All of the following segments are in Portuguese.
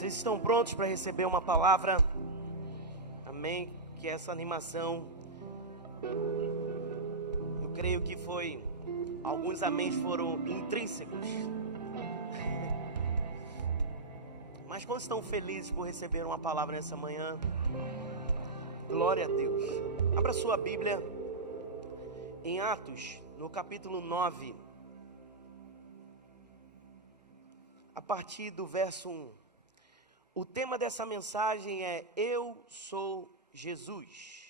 Vocês estão prontos para receber uma palavra? Amém? Que essa animação, eu creio que foi, alguns améns foram intrínsecos. Mas quando estão felizes por receber uma palavra nessa manhã, glória a Deus. Abra sua Bíblia em Atos, no capítulo 9, a partir do verso 1. O tema dessa mensagem é: Eu sou Jesus.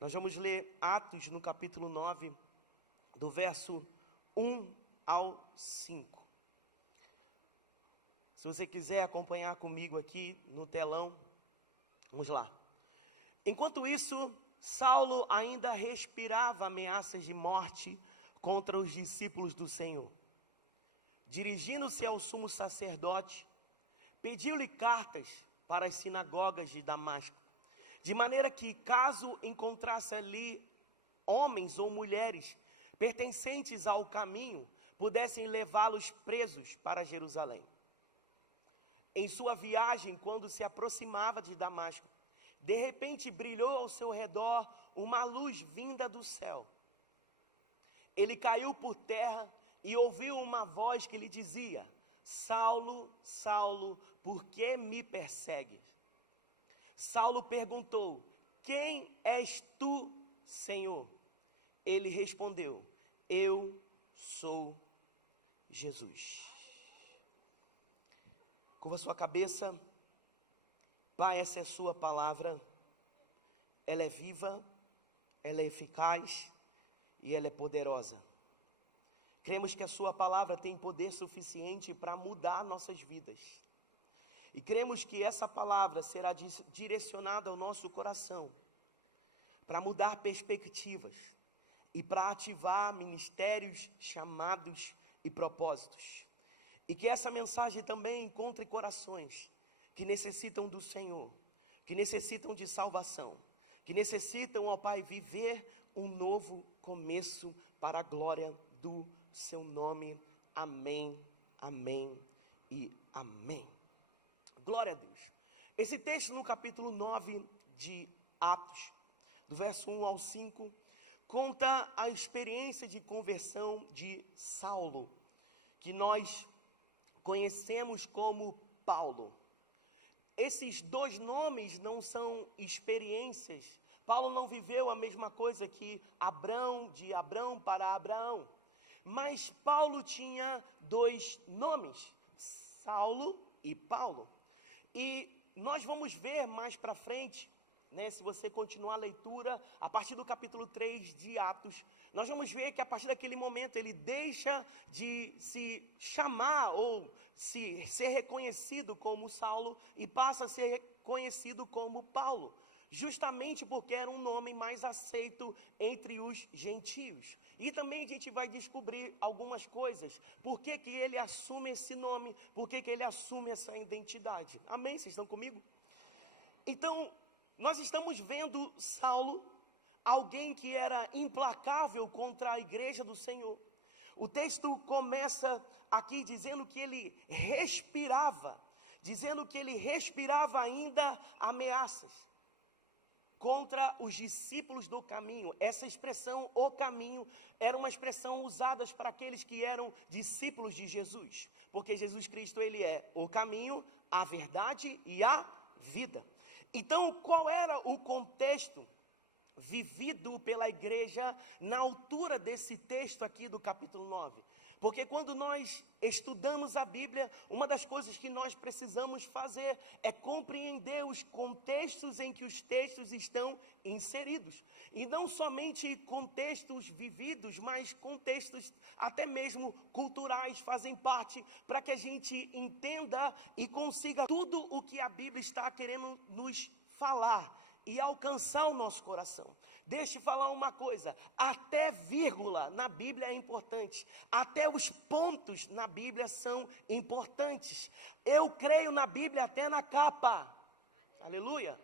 Nós vamos ler Atos no capítulo 9, do verso 1 ao 5. Se você quiser acompanhar comigo aqui no telão, vamos lá. Enquanto isso, Saulo ainda respirava ameaças de morte contra os discípulos do Senhor. Dirigindo-se ao sumo sacerdote, pediu-lhe cartas para as sinagogas de Damasco, de maneira que, caso encontrasse ali homens ou mulheres pertencentes ao caminho, pudessem levá-los presos para Jerusalém. Em sua viagem, quando se aproximava de Damasco, de repente brilhou ao seu redor uma luz vinda do céu. Ele caiu por terra e ouviu uma voz que lhe dizia: Saulo, Saulo, por que me persegues? Saulo perguntou: Quem és tu, Senhor? Ele respondeu: Eu sou Jesus. Curva sua cabeça. Pai, essa é a sua palavra. Ela é viva, ela é eficaz e ela é poderosa. Cremos que a sua palavra tem poder suficiente para mudar nossas vidas. E cremos que essa palavra será direcionada ao nosso coração, para mudar perspectivas e para ativar ministérios, chamados e propósitos. E que essa mensagem também encontre corações que necessitam do Senhor, que necessitam de salvação, que necessitam, ó Pai, viver um novo começo para a glória do seu nome. Amém, amém e amém. Glória a Deus. Esse texto no capítulo 9 de Atos, do verso 1 ao 5, conta a experiência de conversão de Saulo, que nós conhecemos como Paulo. Esses dois nomes não são experiências. Paulo não viveu a mesma coisa que Abrão, de Abrão para Abraão. Mas Paulo tinha dois nomes, Saulo e Paulo. E nós vamos ver mais para frente, se você continuar a leitura, a partir do capítulo 3 de Atos, nós vamos ver que a partir daquele momento ele deixa de se chamar ou ser reconhecido como Saulo e passa a ser conhecido como Paulo, justamente porque era um nome mais aceito entre os gentios. E também a gente vai descobrir algumas coisas, por que ele assume esse nome, por que ele assume essa identidade. Amém? Vocês estão comigo? Então, nós estamos vendo Saulo, alguém que era implacável contra a igreja do Senhor. O texto começa aqui dizendo que ele respirava ainda ameaças contra os discípulos do caminho. Essa expressão, o caminho, era uma expressão usada para aqueles que eram discípulos de Jesus, porque Jesus Cristo, ele é o caminho, a verdade e a vida. Então, qual era o contexto vivido pela igreja na altura desse texto aqui do capítulo 9? Porque quando nós estudamos a Bíblia, uma das coisas que nós precisamos fazer é compreender os contextos em que os textos estão inseridos. E não somente contextos vividos, mas contextos até mesmo culturais fazem parte para que a gente entenda e consiga tudo o que a Bíblia está querendo nos falar e alcançar o nosso coração. Deixa eu falar uma coisa, até vírgula na Bíblia é importante, até os pontos na Bíblia são importantes. Eu creio na Bíblia até na capa, aleluia.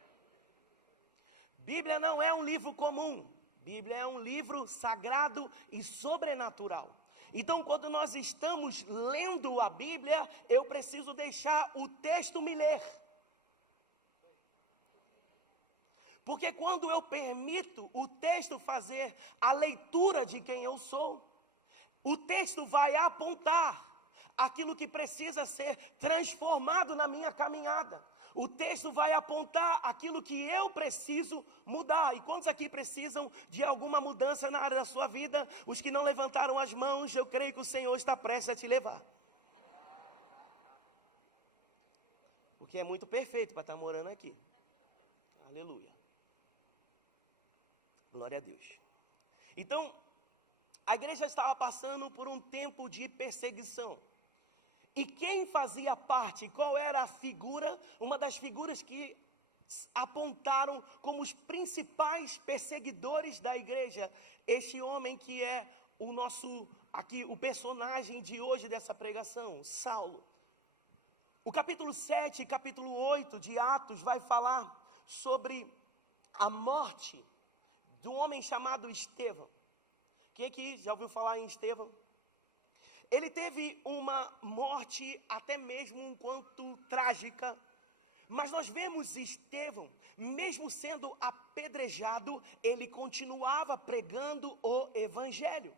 Bíblia não é um livro comum, Bíblia é um livro sagrado e sobrenatural. Então, quando nós estamos lendo a Bíblia, eu preciso deixar o texto me ler. Porque quando eu permito o texto fazer a leitura de quem eu sou, o texto vai apontar aquilo que precisa ser transformado na minha caminhada. O texto vai apontar aquilo que eu preciso mudar. E quantos aqui precisam de alguma mudança na área da sua vida? Os que não levantaram as mãos, eu creio que o Senhor está prestes a te levar. Porque é muito perfeito para estar morando aqui. Aleluia. Glória a Deus. Então, a igreja estava passando por um tempo de perseguição. E quem fazia parte, qual era a figura, uma das figuras que apontaram como os principais perseguidores da igreja? Este homem que é o nosso, aqui, o personagem de hoje dessa pregação, Saulo. O capítulo 7 e capítulo 8 de Atos vai falar sobre a morte de um homem chamado Estevão. Quem aqui já ouviu falar em Estevão? Ele teve uma morte até mesmo um quanto trágica, mas nós vemos Estevão, mesmo sendo apedrejado, ele continuava pregando o evangelho,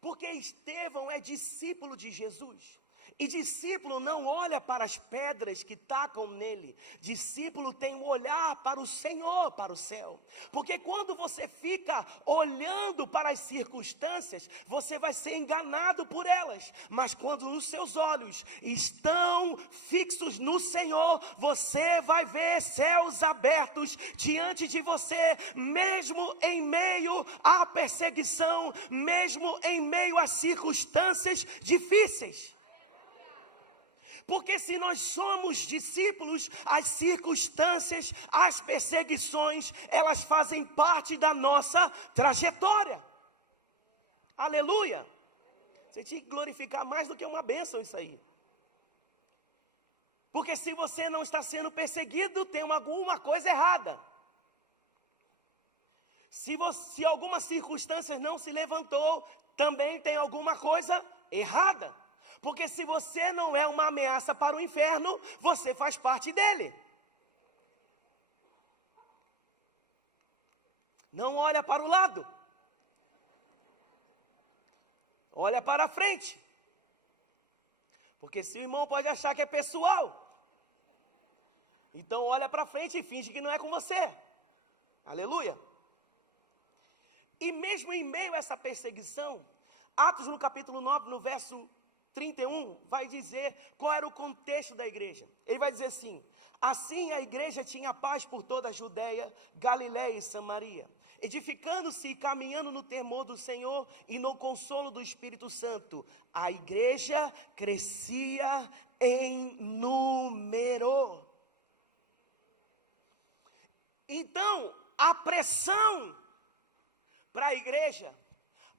porque Estevão é discípulo de Jesus. E discípulo não olha para as pedras que tacam nele. Discípulo tem um olhar para o Senhor, para o céu. Porque quando você fica olhando para as circunstâncias, você vai ser enganado por elas. Mas quando os seus olhos estão fixos no Senhor, você vai ver céus abertos diante de você, mesmo em meio à perseguição, mesmo em meio às circunstâncias difíceis. Porque se nós somos discípulos, as circunstâncias, as perseguições, elas fazem parte da nossa trajetória. Aleluia! Você tinha que glorificar mais do que uma bênção isso aí. Porque se você não está sendo perseguido, tem alguma coisa errada. Se alguma circunstância não se levantou, também tem alguma coisa errada. Porque se você não é uma ameaça para o inferno, você faz parte dele. Não olha para o lado. Olha para a frente. Porque se o irmão pode achar que é pessoal, então olha para frente e finge que não é com você. Aleluia. E mesmo em meio a essa perseguição, Atos no capítulo 9, no verso 31, vai dizer qual era o contexto da igreja. Ele vai dizer assim: assim a igreja tinha paz por toda a Judeia, Galiléia e Samaria, edificando-se e caminhando no temor do Senhor e no consolo do Espírito Santo. A igreja crescia em número. Então, a pressão para a igreja,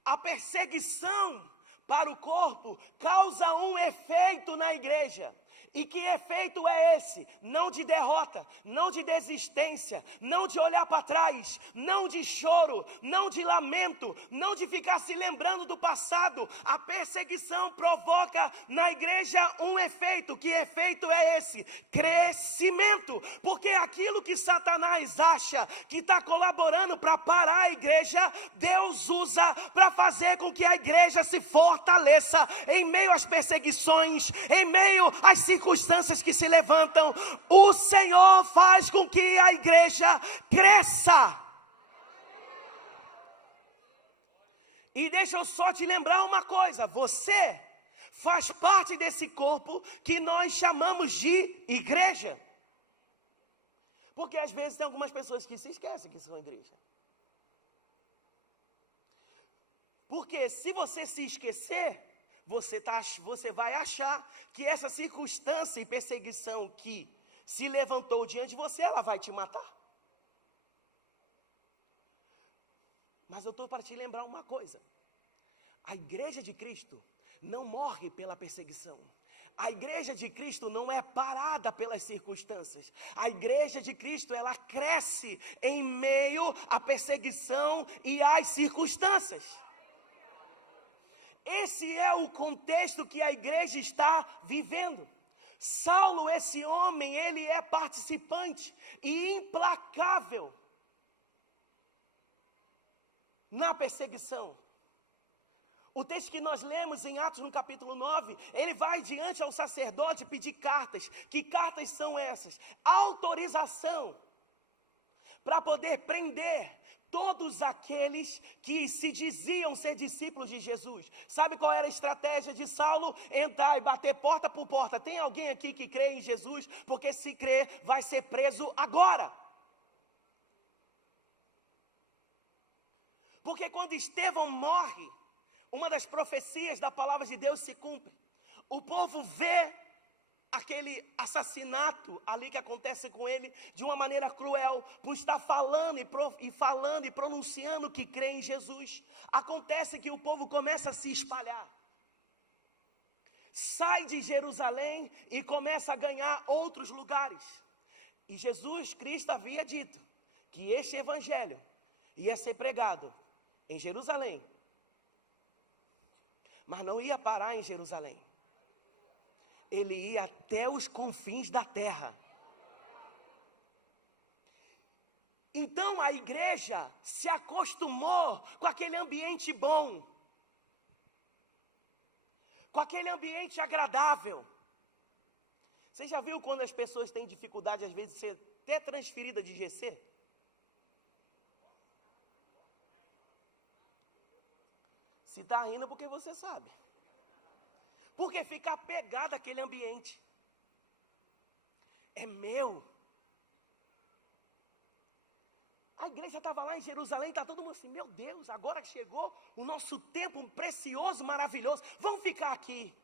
a perseguição para o corpo, causa um efeito na igreja. E que efeito é esse? Não de derrota, não de desistência, não de olhar para trás, não de choro, não de lamento, não de ficar se lembrando do passado. A perseguição provoca na igreja um efeito. Que efeito é esse? Crescimento. Porque aquilo que Satanás acha que está colaborando para parar a igreja, Deus usa para fazer com que a igreja se fortaleça em meio às perseguições, em meio às circunstâncias que se levantam. O Senhor faz com que a igreja cresça. E deixa eu só te lembrar uma coisa: você faz parte desse corpo que nós chamamos de igreja. Porque às vezes tem algumas pessoas que se esquecem que são igreja. Porque se você se esquecer, você vai achar que essa circunstância e perseguição que se levantou diante de você, ela vai te matar. Mas eu estou para te lembrar uma coisa: a igreja de Cristo não morre pela perseguição. A igreja de Cristo não é parada pelas circunstâncias. A igreja de Cristo, ela cresce em meio à perseguição e às circunstâncias. Esse é o contexto que a igreja está vivendo. Saulo, esse homem, ele é participante e implacável na perseguição. O texto que nós lemos em Atos no capítulo 9, ele vai diante ao sacerdote pedir cartas. Que cartas são essas? Autorização para poder prender todos aqueles que se diziam ser discípulos de Jesus. Sabe qual era a estratégia de Saulo? Entrar e bater porta por porta. Tem alguém aqui que crê em Jesus? Porque se crer, vai ser preso agora. Porque quando Estevão morre, uma das profecias da palavra de Deus se cumpre. O povo vê aquele assassinato ali que acontece com ele de uma maneira cruel, por estar falando e pronunciando que crê em Jesus. Acontece que o povo começa a se espalhar. Sai de Jerusalém e começa a ganhar outros lugares. E Jesus Cristo havia dito que este evangelho ia ser pregado em Jerusalém, mas não ia parar em Jerusalém. Ele ia até os confins da terra. Então a igreja se acostumou com aquele ambiente bom, com aquele ambiente agradável. Você já viu quando as pessoas têm dificuldade, às vezes, de ser até transferida de GC? Se está rindo, porque você sabe. Porque fica apegado àquele ambiente. É meu. A igreja estava lá em Jerusalém, está todo mundo assim, meu Deus, agora chegou o nosso tempo precioso, maravilhoso. Vamos ficar aqui.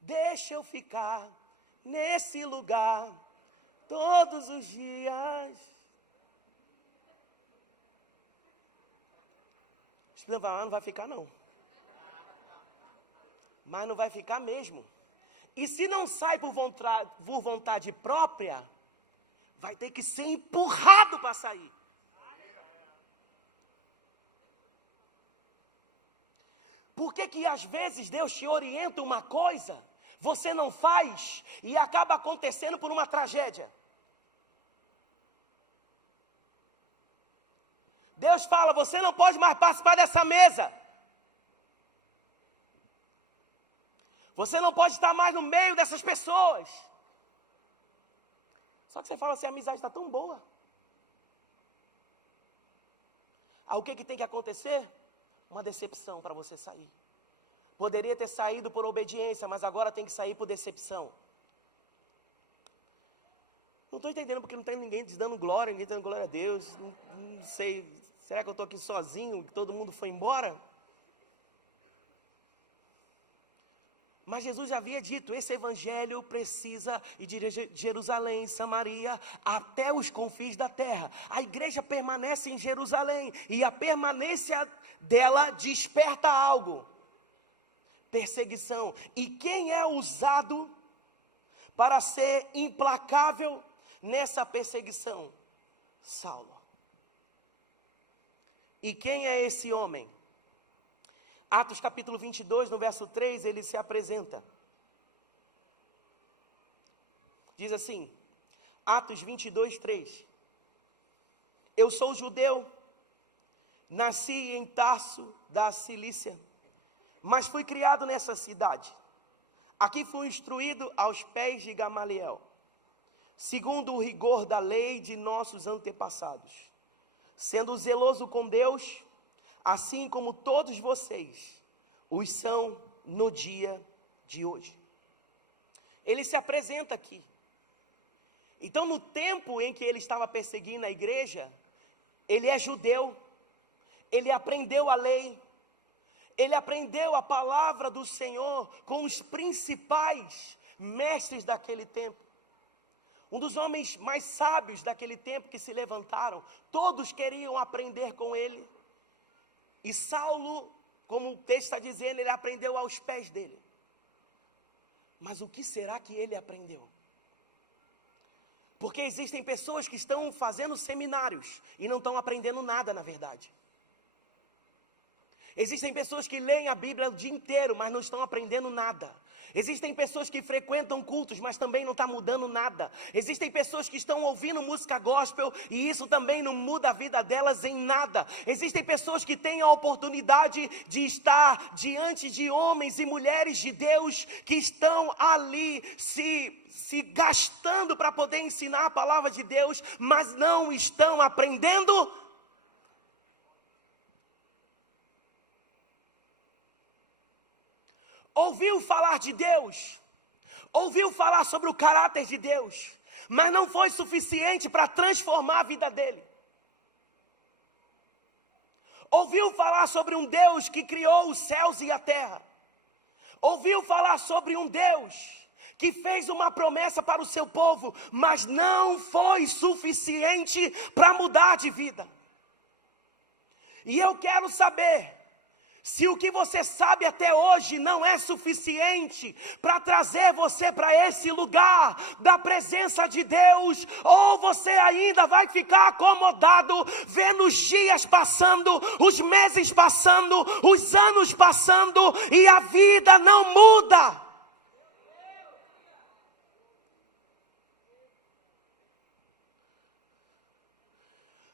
Deixa eu ficar nesse lugar todos os dias. Não vai ficar não. Mas não vai ficar mesmo. E se não sai por vontade própria, vai ter que ser empurrado para sair. Por que às vezes Deus te orienta uma coisa, você não faz e acaba acontecendo por uma tragédia? Deus fala, você não pode mais participar dessa mesa. Você não pode estar mais no meio dessas pessoas. Só que você fala assim, a amizade está tão boa. O que tem que acontecer? Uma decepção para você sair. Poderia ter saído por obediência, mas agora tem que sair por decepção. Não estou entendendo porque não tem ninguém dando glória, ninguém dando glória a Deus. Não sei, será que eu estou aqui sozinho, que todo mundo foi embora? Mas Jesus já havia dito, esse evangelho precisa ir de Jerusalém, Samaria, até os confins da terra. A igreja permanece em Jerusalém e a permanência dela desperta algo. Perseguição. E quem é usado para ser implacável nessa perseguição? Saulo. E quem é esse homem? Atos capítulo 22, no verso 3, ele se apresenta. Diz assim, Atos 22, 3. Eu sou judeu, nasci em Tarso da Cilícia, mas fui criado nessa cidade. Aqui fui instruído aos pés de Gamaliel, segundo o rigor da lei de nossos antepassados, sendo zeloso com Deus, assim como todos vocês os são no dia de hoje. Ele se apresenta aqui. Então, no tempo em que ele estava perseguindo a igreja, ele é judeu, ele aprendeu a lei, ele aprendeu a palavra do Senhor com os principais mestres daquele tempo. Um dos homens mais sábios daquele tempo que se levantaram, todos queriam aprender com ele. E Saulo, como o texto está dizendo, ele aprendeu aos pés dele. Mas o que será que ele aprendeu? Porque existem pessoas que estão fazendo seminários e não estão aprendendo nada, na verdade. Existem pessoas que leem a Bíblia o dia inteiro, mas não estão aprendendo nada. Existem pessoas que frequentam cultos, mas também não está mudando nada. Existem pessoas que estão ouvindo música gospel e isso também não muda a vida delas em nada. Existem pessoas que têm a oportunidade de estar diante de homens e mulheres de Deus que estão ali se gastando para poder ensinar a palavra de Deus, mas não estão aprendendo. Ouviu falar de Deus, ouviu falar sobre o caráter de Deus, mas não foi suficiente para transformar a vida dele. Ouviu falar sobre um Deus que criou os céus e a terra. Ouviu falar sobre um Deus que fez uma promessa para o seu povo, mas não foi suficiente para mudar de vida. E eu quero saber se o que você sabe até hoje não é suficiente para trazer você para esse lugar da presença de Deus, ou você ainda vai ficar acomodado, vendo os dias passando, os meses passando, os anos passando, e a vida não muda.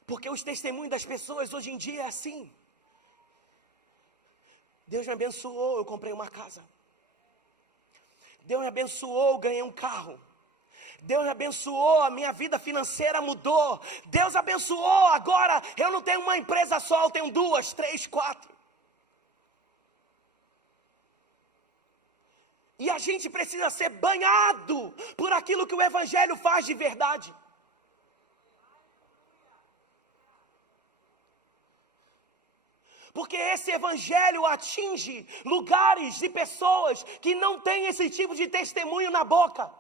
Porque os testemunhos das pessoas hoje em dia é assim. Deus me abençoou, eu comprei uma casa. Deus me abençoou, eu ganhei um carro. Deus me abençoou, a minha vida financeira mudou. Deus abençoou, agora eu não tenho uma empresa só, eu tenho 2, 3, 4. E a gente precisa ser banhado por aquilo que o Evangelho faz de verdade. Porque esse Evangelho atinge lugares e pessoas que não têm esse tipo de testemunho na boca.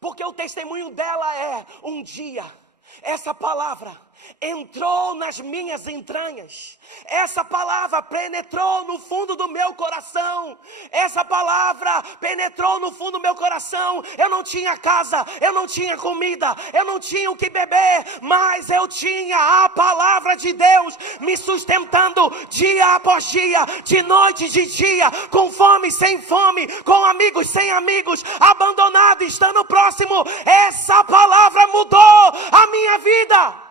Porque o testemunho dela é: um dia essa palavra entrou nas minhas entranhas, essa palavra penetrou no fundo do meu coração, essa palavra penetrou no fundo do meu coração. Eu não tinha casa, eu não tinha comida, eu não tinha o que beber, mas eu tinha a palavra de Deus me sustentando dia após dia, de noite e de dia, com fome, sem fome, com amigos, sem amigos, abandonado, estando próximo. Essa palavra mudou a minha vida.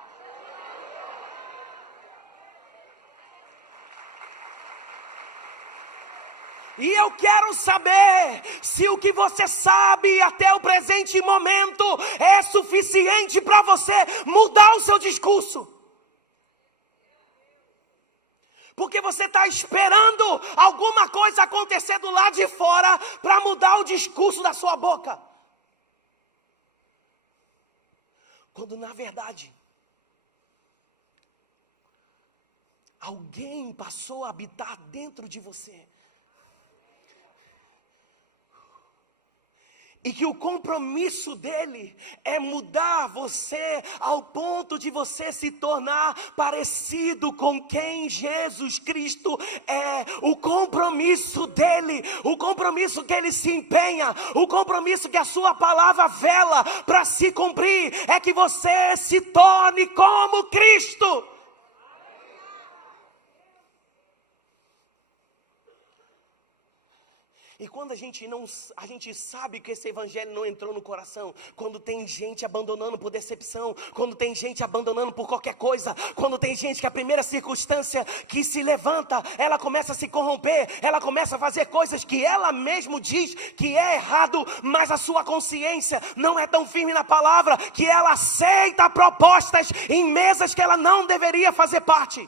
E eu quero saber se o que você sabe até o presente momento é suficiente para você mudar o seu discurso. Porque você está esperando alguma coisa acontecer do lado de fora para mudar o discurso da sua boca. Quando na verdade alguém passou a habitar dentro de você. E que o compromisso dele é mudar você ao ponto de você se tornar parecido com quem Jesus Cristo é. O compromisso dele, o compromisso que ele se empenha, o compromisso que a sua palavra vela para se cumprir, é que você se torne como Cristo. E quando a gente sabe que esse evangelho não entrou no coração, quando tem gente abandonando por decepção, quando tem gente abandonando por qualquer coisa, quando tem gente que a primeira circunstância que se levanta, ela começa a se corromper, ela começa a fazer coisas que ela mesmo diz que é errado, mas a sua consciência não é tão firme na palavra, que ela aceita propostas em mesas que ela não deveria fazer parte.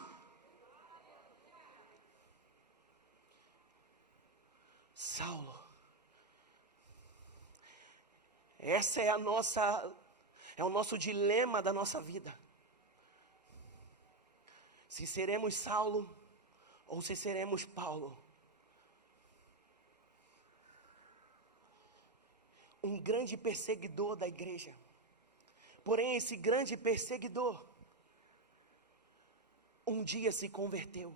Saulo, essa é o nosso dilema da nossa vida. Se seremos Saulo ou se seremos Paulo. Um grande perseguidor da igreja. Porém, esse grande perseguidor um dia se converteu.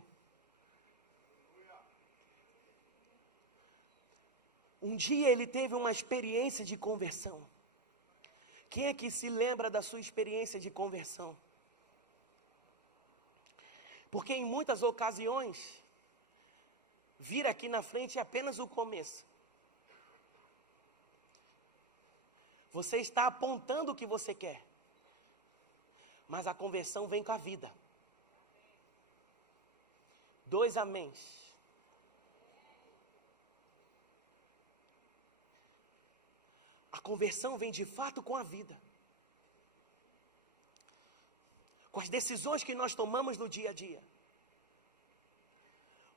Um dia ele teve uma experiência de conversão. Quem é que se lembra da sua experiência de conversão? Porque em muitas ocasiões, vir aqui na frente é apenas o começo. Você está apontando o que você quer, mas a conversão vem com a vida. 2 améns. A conversão vem de fato com a vida, com as decisões que nós tomamos no dia a dia.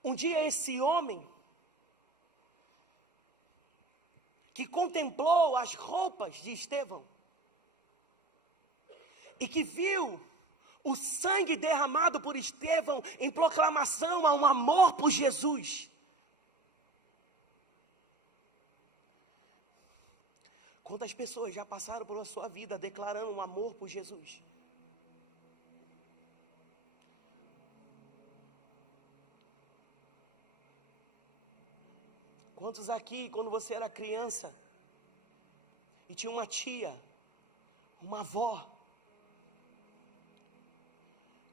Um dia esse homem que contemplou as roupas de Estevão e que viu o sangue derramado por Estevão em proclamação a um amor por Jesus. Quantas pessoas já passaram por sua vida declarando um amor por Jesus? Quantos aqui, quando você era criança, e tinha uma tia, uma avó,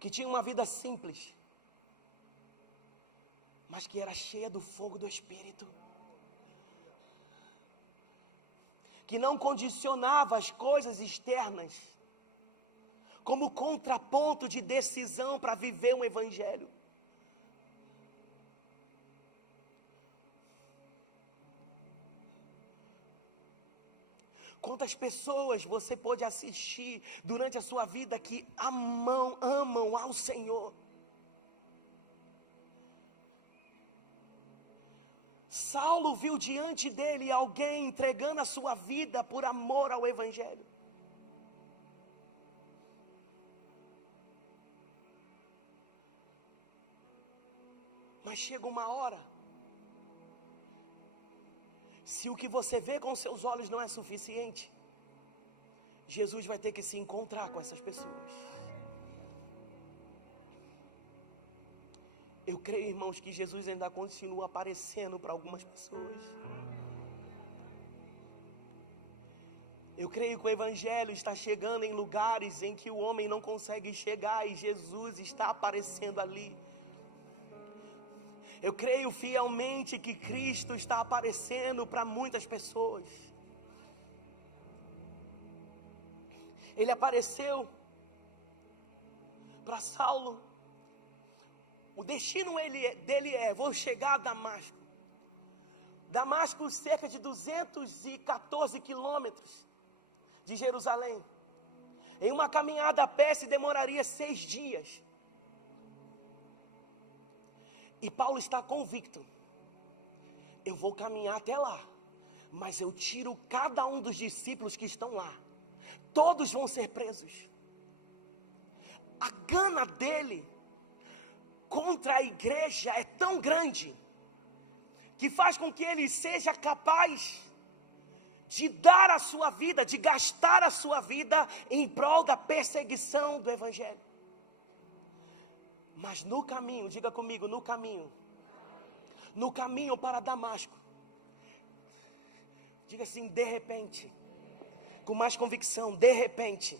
que tinha uma vida simples, mas que era cheia do fogo do Espírito, que não condicionava as coisas externas, como contraponto de decisão para viver um evangelho? Quantas pessoas você pôde assistir durante a sua vida que amam ao Senhor? Saulo viu diante dele alguém entregando a sua vida por amor ao Evangelho. Mas chega uma hora, se o que você vê com seus olhos não é suficiente, Jesus vai ter que se encontrar com essas pessoas. Eu creio, irmãos, que Jesus ainda continua aparecendo para algumas pessoas. Eu creio que o Evangelho está chegando em lugares em que o homem não consegue chegar e Jesus está aparecendo ali. Eu creio fielmente que Cristo está aparecendo para muitas pessoas. Ele apareceu para Saulo. O destino dele vou chegar a Damasco. Damasco, cerca de 214 quilômetros de Jerusalém. Em uma caminhada a pé se demoraria 6 dias. E Paulo está convicto: eu vou caminhar até lá, mas eu tiro cada um dos discípulos que estão lá. Todos vão ser presos. A gana dele contra a igreja é tão grande, que faz com que ele seja capaz de dar a sua vida, de gastar a sua vida em prol da perseguição do Evangelho. Mas no caminho, diga comigo, no caminho para Damasco, diga assim, de repente, com mais convicção, de repente,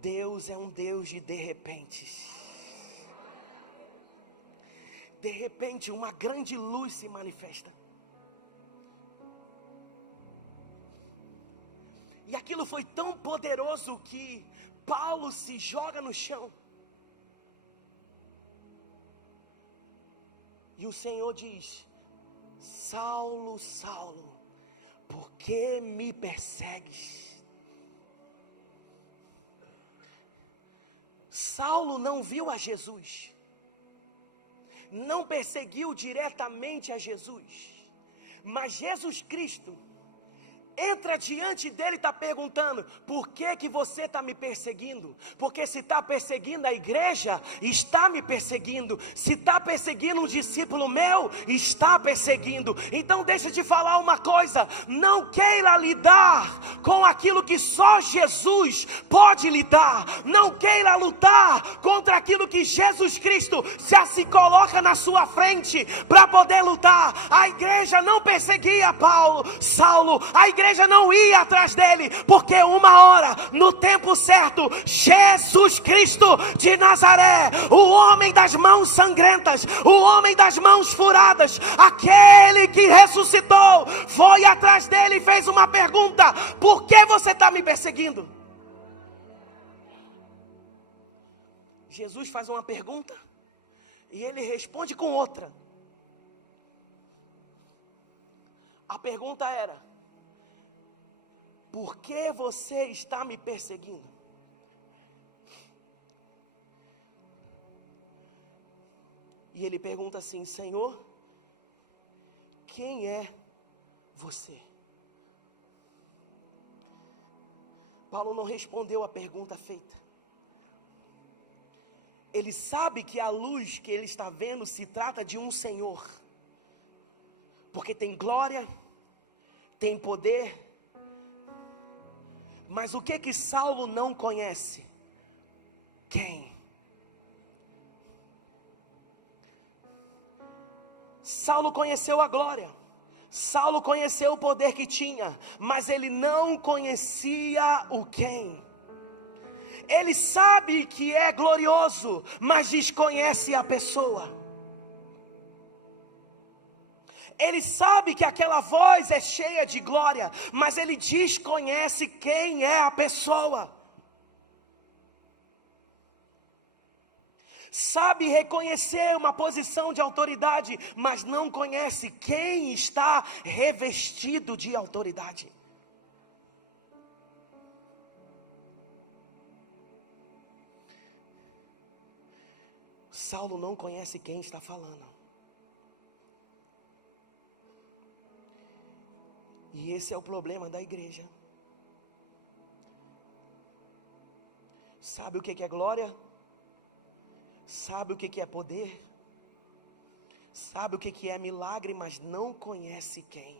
Deus é um Deus de repentes. De repente, uma grande luz se manifesta. E aquilo foi tão poderoso que Paulo se joga no chão. E o Senhor diz: Saulo, Saulo, por que me persegues? Saulo não viu a Jesus, não perseguiu diretamente a Jesus, mas Jesus Cristo entra diante dele e está perguntando: por que você está me perseguindo? Porque se está perseguindo a igreja, está me perseguindo. Se está perseguindo um discípulo meu, está perseguindo. Então deixa eu te falar uma coisa: não queira lidar com aquilo que só Jesus pode lidar. Não queira lutar contra aquilo que Jesus Cristo já se coloca na sua frente para poder lutar. A igreja não perseguia Saulo, a igreja igreja não ia atrás dele, porque uma hora, no tempo certo, Jesus Cristo de Nazaré, o homem das mãos sangrentas, o homem das mãos furadas, aquele que ressuscitou, foi atrás dele e fez uma pergunta: por que você está me perseguindo? Jesus faz uma pergunta e ele responde com outra. A pergunta era: por que você está me perseguindo? E ele pergunta assim: Senhor, quem é você? Paulo não respondeu a pergunta feita. Ele sabe que a luz que ele está vendo se trata de um Senhor, porque tem glória, tem poder. Mas o que Saulo não conhece? Quem? Saulo conheceu a glória, Saulo conheceu o poder que tinha, mas ele não conhecia o quem. Ele sabe que é glorioso, mas desconhece a pessoa. Ele sabe que aquela voz é cheia de glória, mas ele desconhece quem é a pessoa. Sabe reconhecer uma posição de autoridade, mas não conhece quem está revestido de autoridade. Saulo não conhece quem está falando. E esse é o problema da igreja. Sabe o que é glória? Sabe o que é poder? Sabe o que é milagre, mas não conhece quem.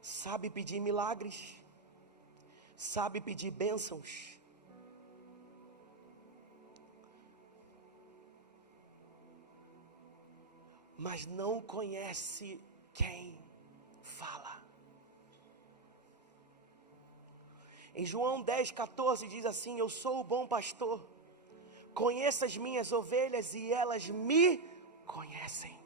Sabe pedir milagres, sabe pedir bênçãos, mas não conhece quem fala. Em João 10,14 diz assim: eu sou o bom pastor, conheço as minhas ovelhas e elas me conhecem.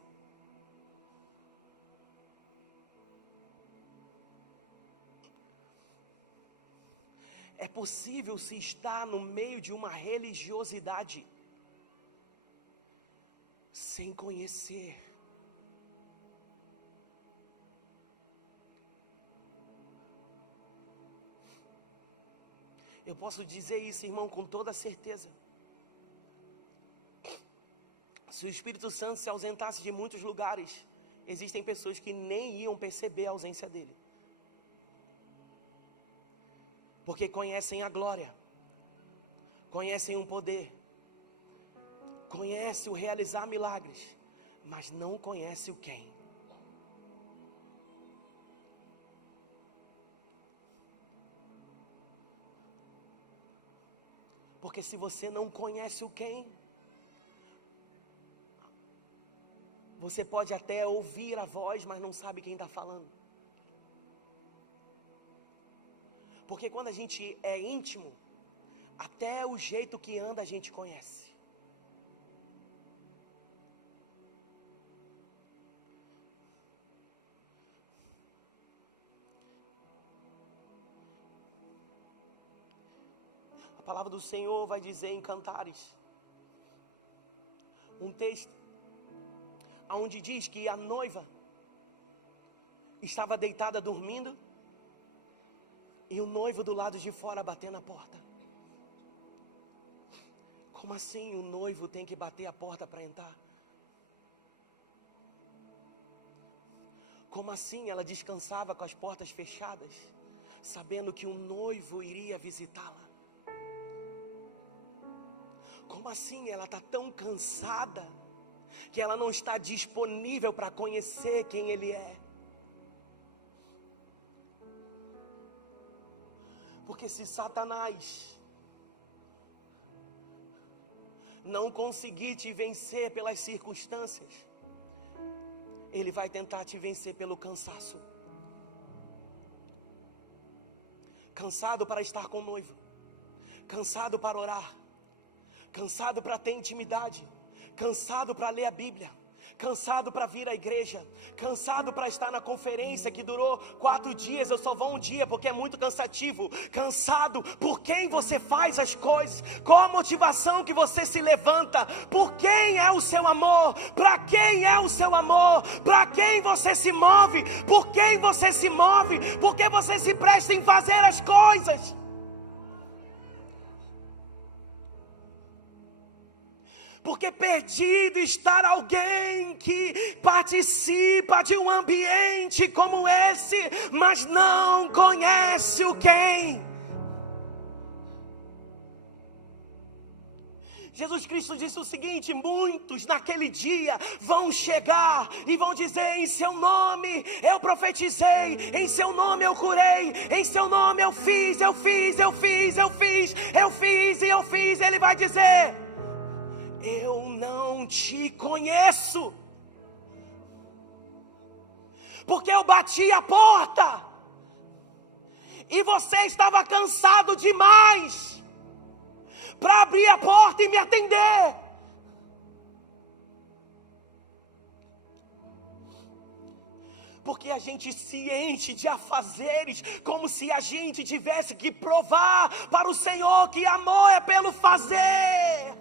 É possível se estar no meio de uma religiosidade sem conhecer. Eu posso dizer isso, irmão, com toda certeza. Se o Espírito Santo se ausentasse de muitos lugares, existem pessoas que nem iam perceber a ausência dele, porque conhecem a glória, conhecem o poder, conhecem o realizar milagres, mas não conhecem o quem. Porque se você não conhece o quem, você pode até ouvir a voz, mas não sabe quem está falando. Porque quando a gente é íntimo, até o jeito que anda a gente conhece. A palavra do Senhor vai dizer em Cantares, um texto onde diz que a noiva estava deitada dormindo e o noivo do lado de fora batendo a porta. Como assim o noivo tem que bater a porta para entrar? Como assim ela descansava com as portas fechadas, sabendo que o noivo iria visitá-la? Como assim ela está tão cansada que ela não está disponível para conhecer quem ele é? Porque se Satanás não conseguir te vencer pelas circunstâncias, ele vai tentar te vencer pelo cansaço. Cansado para estar com o noivo, cansado para orar, cansado para ter intimidade, cansado para ler a Bíblia, cansado para vir à igreja, cansado para estar na conferência que durou 4 dias, eu só vou um dia porque é muito cansativo. Cansado por quem você faz as coisas, qual a motivação que você se levanta, por quem é o seu amor, para quem é o seu amor, para quem você se move, por quem você se move, porque você se presta em fazer as coisas. Porque perdido está alguém que participa de um ambiente como esse, mas não conhece o quem. Jesus Cristo disse o seguinte: muitos naquele dia vão chegar e vão dizer: em seu nome eu profetizei, em seu nome eu curei, em seu nome eu fiz. Ele vai dizer: eu não te conheço, porque eu bati a porta e você estava cansado demais para abrir a porta e me atender. Porque a gente se enche de afazeres, como se a gente tivesse que provar para o Senhor que amor é pelo fazer.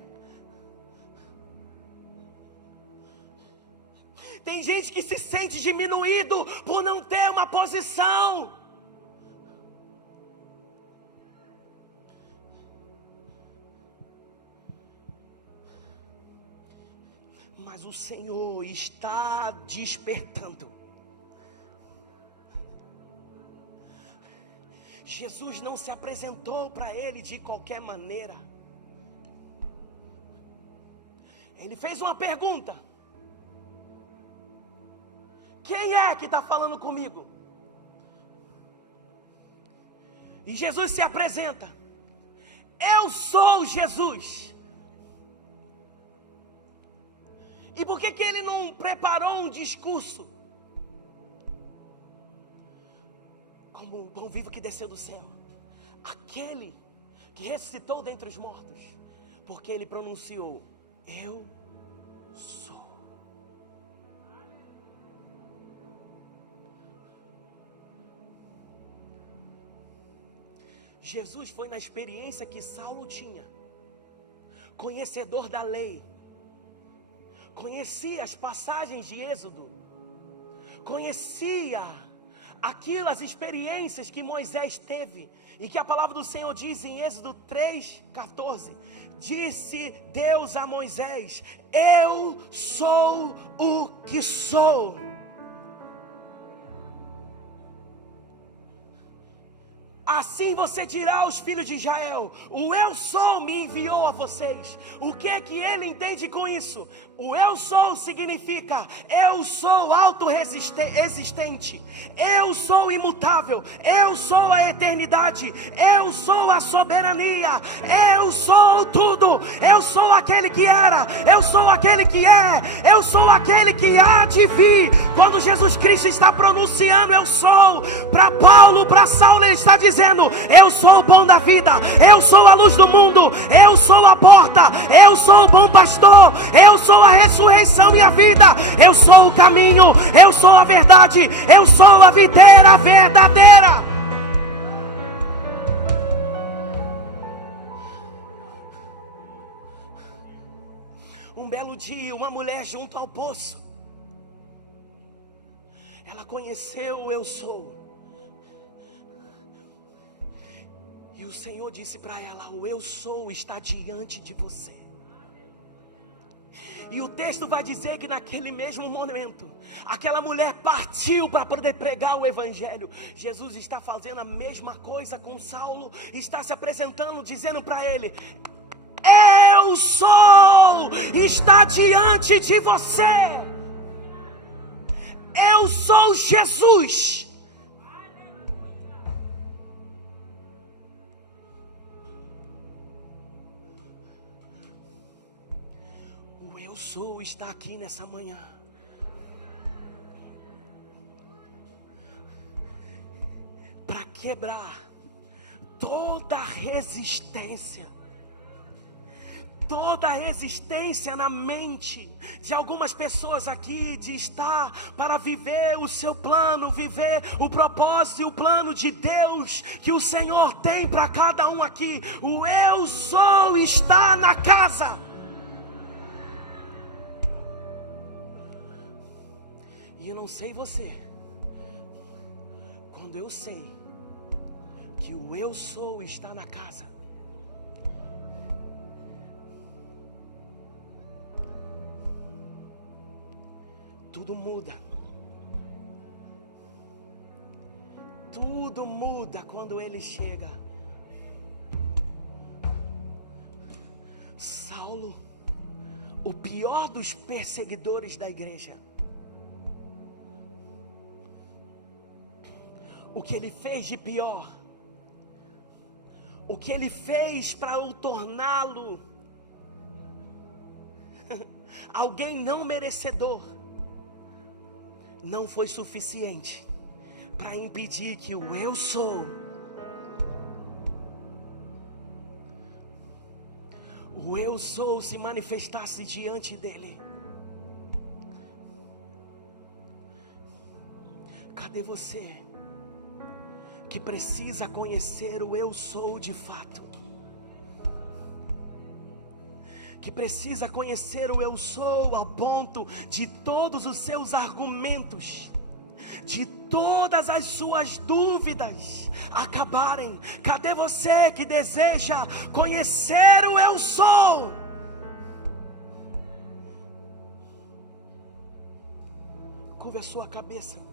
Tem gente que se sente diminuído por não ter uma posição. Mas o Senhor está despertando. Jesus não se apresentou para ele de qualquer maneira. Ele fez uma pergunta: quem é que está falando comigo? E Jesus se apresenta: eu sou Jesus. E por que ele não preparou um discurso? Como um pão vivo que desceu do céu, aquele que ressuscitou dentre os mortos, porque ele pronunciou: eu sou. Jesus foi na experiência que Saulo tinha, conhecedor da lei, conhecia as passagens de Êxodo, conhecia as experiências que Moisés teve, e que a palavra do Senhor diz em Êxodo 3:14, disse Deus a Moisés: eu sou o que sou. Assim você dirá aos filhos de Israel: o eu sou me enviou a vocês. O que é que ele entende com isso? O eu sou significa: eu sou autorresistente, eu sou imutável, eu sou a eternidade, eu sou a soberania, eu sou tudo, eu sou aquele que era, eu sou aquele que é, eu sou aquele que há de vir. Quando Jesus Cristo está pronunciando eu sou, para Paulo, para Saulo, ele está dizendo: eu sou o pão da vida, eu sou a luz do mundo, eu sou a porta, eu sou o bom pastor, eu sou a ressurreição e a vida, eu sou o caminho, eu sou a verdade, eu sou a videira verdadeira. Um belo dia, uma mulher junto ao poço, ela conheceu o eu sou. E o Senhor disse para ela: o eu sou está diante de você. E o texto vai dizer que naquele mesmo momento, aquela mulher partiu para poder pregar o evangelho. Jesus está fazendo a mesma coisa com Saulo, está se apresentando, dizendo para ele: eu sou, está diante de você. Eu sou Jesus. Eu sou está aqui nessa manhã. Para quebrar toda resistência na mente de algumas pessoas aqui, de estar para viver o seu plano, viver o propósito e o plano de Deus que o Senhor tem para cada um aqui. O eu sou está na casa. E eu não sei você, quando eu sei que o eu sou está na casa, tudo muda. Tudo muda quando ele chega. Saulo, o pior dos perseguidores da igreja, o que ele fez de pior, o que ele fez para o torná-lo alguém não merecedor, não foi suficiente para impedir que o eu sou, se manifestasse diante dele. Cadê você que precisa conhecer o eu sou de fato? Que precisa conhecer o eu sou ao ponto de todos os seus argumentos, de todas as suas dúvidas acabarem. Cadê você que deseja conhecer o eu sou? Curva a sua cabeça.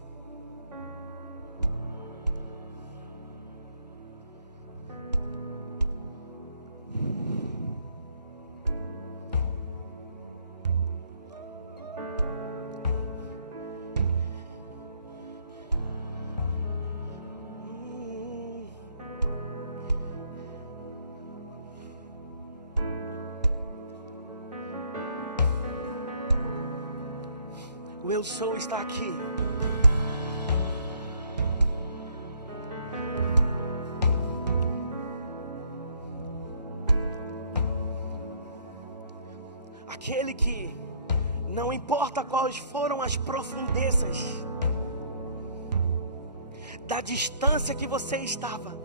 O eu sou está aqui. Aquele que, não importa quais foram as profundezas da distância que você estava,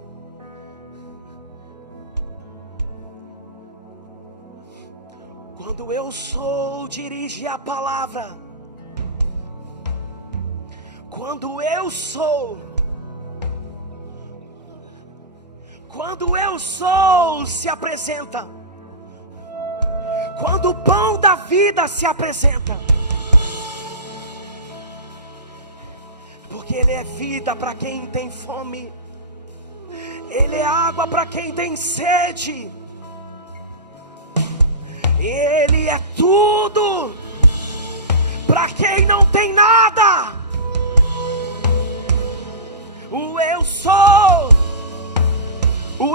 quando eu sou dirige a palavra, quando eu sou se apresenta, quando o pão da vida se apresenta, porque ele é vida para quem tem fome, ele é água para quem tem sede, ele é tudo para quem não tem nada. O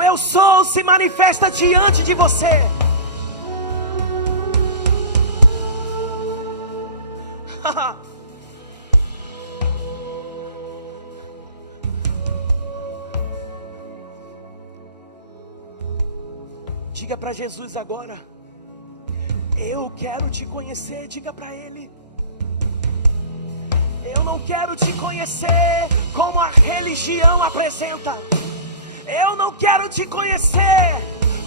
eu sou se manifesta diante de você. Diga para Jesus agora: eu quero te conhecer. Diga para Ele: eu não quero te conhecer como a religião apresenta. Eu não quero te conhecer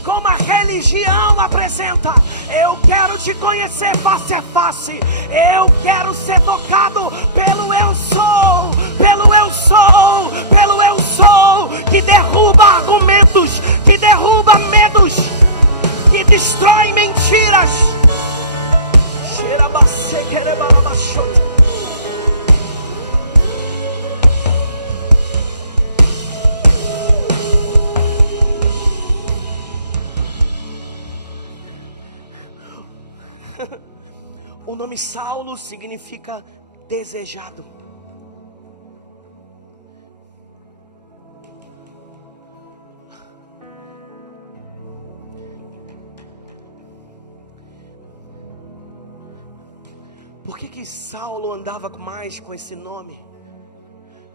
como a religião apresenta. Eu quero te conhecer face a face. Eu quero ser tocado pelo eu sou, pelo eu sou, pelo eu sou, que derruba argumentos, que derruba medos, que destrói mentiras. O nome Saulo significa desejado. Por que Saulo andava mais com esse nome?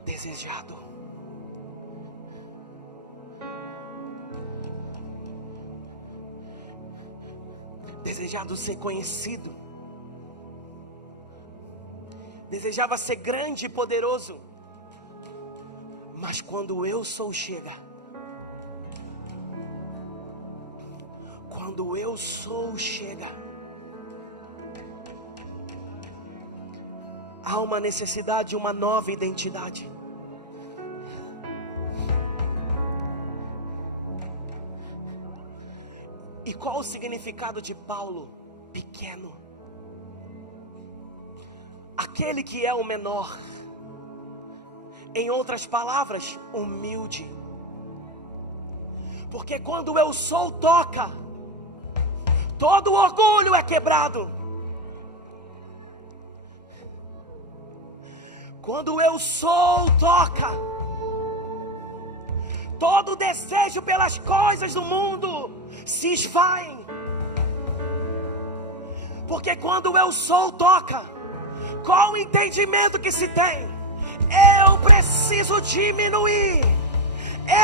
Desejado. Desejado ser conhecido. Desejava ser grande e poderoso. Mas quando eu sou chega, quando eu sou chega, há uma necessidade de uma nova identidade. E qual o significado de Paulo? Pequeno. Aquele que é o menor. Em outras palavras, humilde. Porque quando eu sou toca, todo orgulho é quebrado. Quando eu sou toca, todo desejo pelas coisas do mundo se esvaem. Porque quando eu sou toca, qual o entendimento que se tem? Eu preciso diminuir.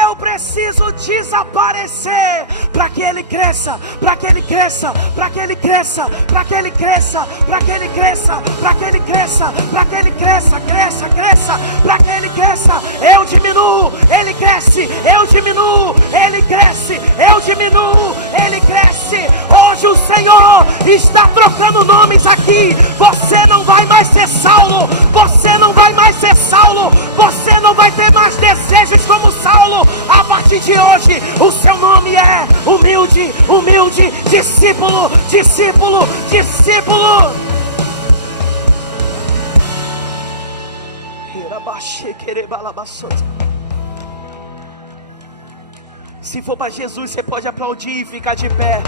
Eu preciso desaparecer para que ele cresça, para que ele cresça, para que ele cresça, para que ele cresça, para que ele cresça, para que ele cresça, para que ele cresça, cresça, para que ele cresça. Eu diminuo, ele cresce, eu diminuo, ele cresce, eu diminuo, ele cresce. Hoje o Senhor está trocando nomes aqui. Você não vai mais ser Saulo, você não vai mais ser Saulo, você não vai ter mais desejos como Saulo. A partir de hoje, o seu nome é humilde, humilde, discípulo, discípulo, discípulo. Se for para Jesus, você pode aplaudir e ficar de pé.